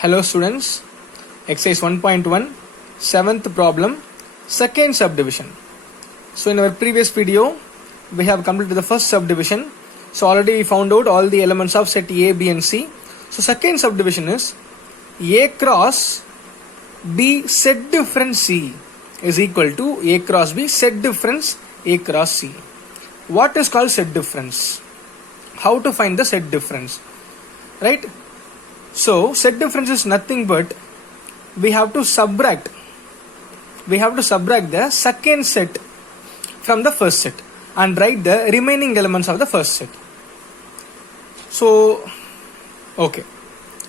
Hello students, exercise 1.1, 7th problem, second subdivision. So in our previous video, we have completed the first subdivision. So already we found out all the elements of set A, B and C. So second subdivision is A cross B set difference C is equal to A cross B set difference A cross C. What is called set difference? How to find the set difference? Right? So set difference is nothing but we have to subtract the second set from the first set and write the remaining elements of the first set. So okay,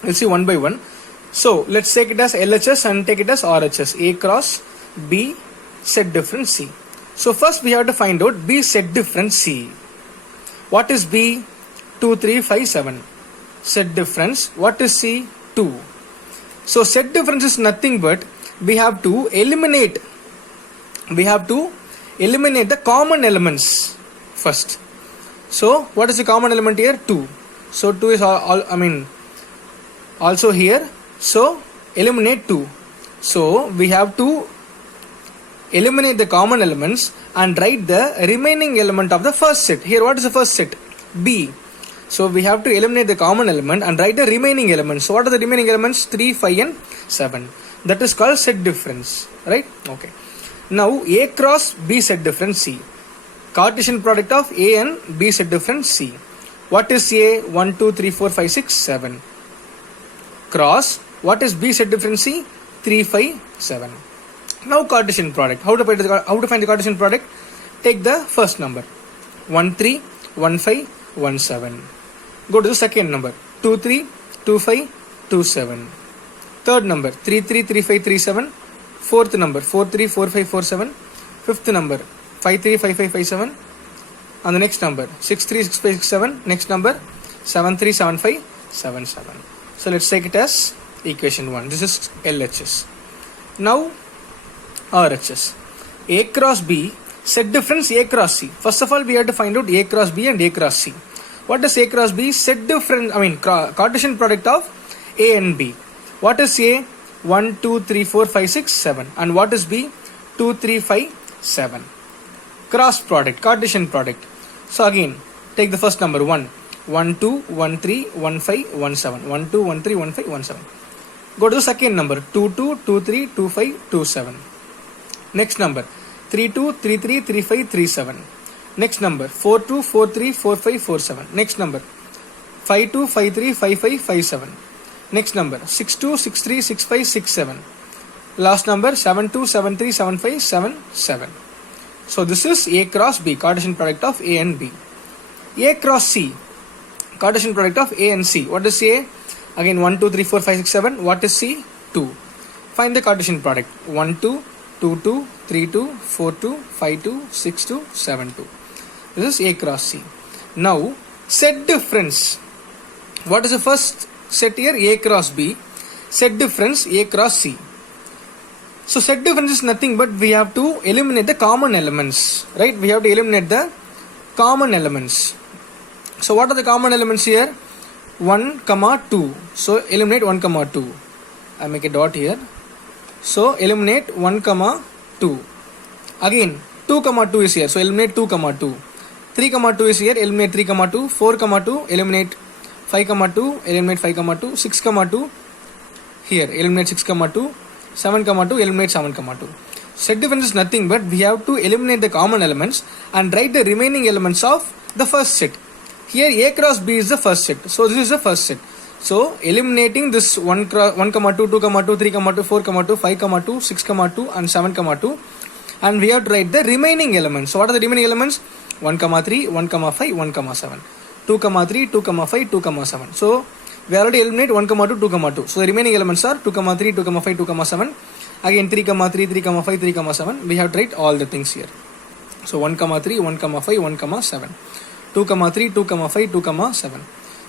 let's see one by one. So let's take it as LHS and take it as RHS. A cross B set difference C. So first we have to find out B set difference C. What is B? 2, 3, 5, 7. Set difference. What is C? 2. So set difference is nothing but we have to eliminate the common elements first. So what is the common element here? 2. So 2 is also here. So eliminate 2. So we have to eliminate the common elements and write the remaining element of the first set. Here what is the first set? B. So we have to eliminate the common element and write the remaining elements. So what are the remaining elements? 3, 5 and 7. That is called set difference. Right? Okay. Now A cross B set difference C. Cartesian product of A and B set difference C. What is A? 1, 2, 3, 4, 5, 6, 7. Cross. What is B set difference C? 3, 5, 7. Now Cartesian product. How to find the Cartesian product? Take the first number. 1, 3, 1, 5, 1, 7. Go to the second number. 2, 3, 2, 5, 2, 7. Third number. 3, 3, 3, 5, 3, 7. Fourth number. 4, 3, 4, 5, 4, 7. Fifth number. 5, 3, 5, 5, 5, 7. And the next number. 6, 3, 6, 5, 6, 7. Next number. 7, 3, 7, 5, 7, 7. So let's take it as equation 1. This is LHS. Now RHS. A cross B set difference A cross C. First of all, we have to find out A cross B and A cross C. What is A cross B? Set difference, Cartesian product of A and B. What is A? 1, 2, 3, 4, 5, 6, 7. And what is B? 2, 3, 5, 7. Cross product, Cartesian product. So again, take the first number 1. 1, 2, 1, 3, 1, 5, 1, 7. 1, 2, 1, 3, 1, 5, 1, 7. Go to the second number. 2, 2, 2, 3, 2, 5, 2, 7. Next number. 3, 2, 3, 3, 3, 5, 3, 7. Next number. 4, 2, 4, 3, 4, 5, 4, 7. Next number. 5, 2, 5, 3, 5, 5, 5, 7. Next number. 6, 2, 6, 3, 6, 5, 6, 7. Last number. 7, 2, 7, 3, 7, 5, 7, 7. So this is A cross B, Cartesian product of A and B. A cross C, Cartesian product of A and C. What is A? Again 1, 2, 3, 4, 5, 6, 7. What is C? 2. Find the Cartesian product. 1, 2, 2, 2, 3, 2, 4, 2, 5, 2, 6, 2, 7, 2. This is A cross C. Now set difference. What is the first set here? A cross B. Set difference A cross C. So set difference is nothing but we have to eliminate the common elements. Right? We have to eliminate the common elements. So what are the common elements here? 1, 2. So eliminate 1, 2. I make a dot here. So eliminate 1, 2. Again 2, 2 is here. So eliminate 2, 2. 3, 2 is here. Eliminate 3, 2. 4, 2. Eliminate 5, 2. Eliminate 5, 2. 6, 2. Here eliminate 6, 2. 7, 2. Eliminate 7, 2. Set difference is nothing but we have to eliminate the common elements and write the remaining elements of the first set. Here A cross B is the first set. So this is the first set. So eliminating this 1, 2, 2, 3, 2, 4, 2, 5, 2, 6, 2 and 7, 2. And we have to write the remaining elements. So what are the remaining elements? 1, 3, 1, 5, 1, 7. 2, 3, 2, 5, 2, 7. So we already eliminate 1, 2, 2. So the remaining elements are 2, 3, 2, 5, 2, 7. Again 3, 3, 3, 5, 3, 7. We have to write all the things here. So 1, 3, 1, 5, 1, 7. 2, 3, 2, 5, 2, 7.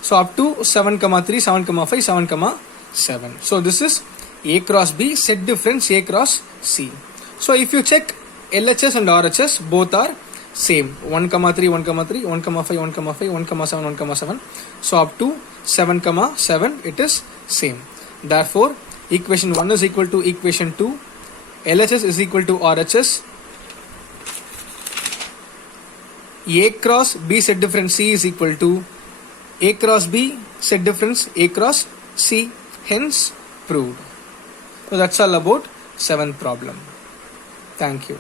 So up to 7, 3, 7, 5, 7, 7. So this is A cross B set difference A cross C. So if you check LHS and RHS, both are same 1, 3, 1, 3, 1, 5, 1, 5, 1, 7, 1, 7. So up to 7, 7 it is same. Therefore, equation 1 is equal to equation 2. LHS is equal to RHS. A cross B set difference C is equal to A cross B set difference A cross C. Hence proved. So that's all about 7th problem. Thank you.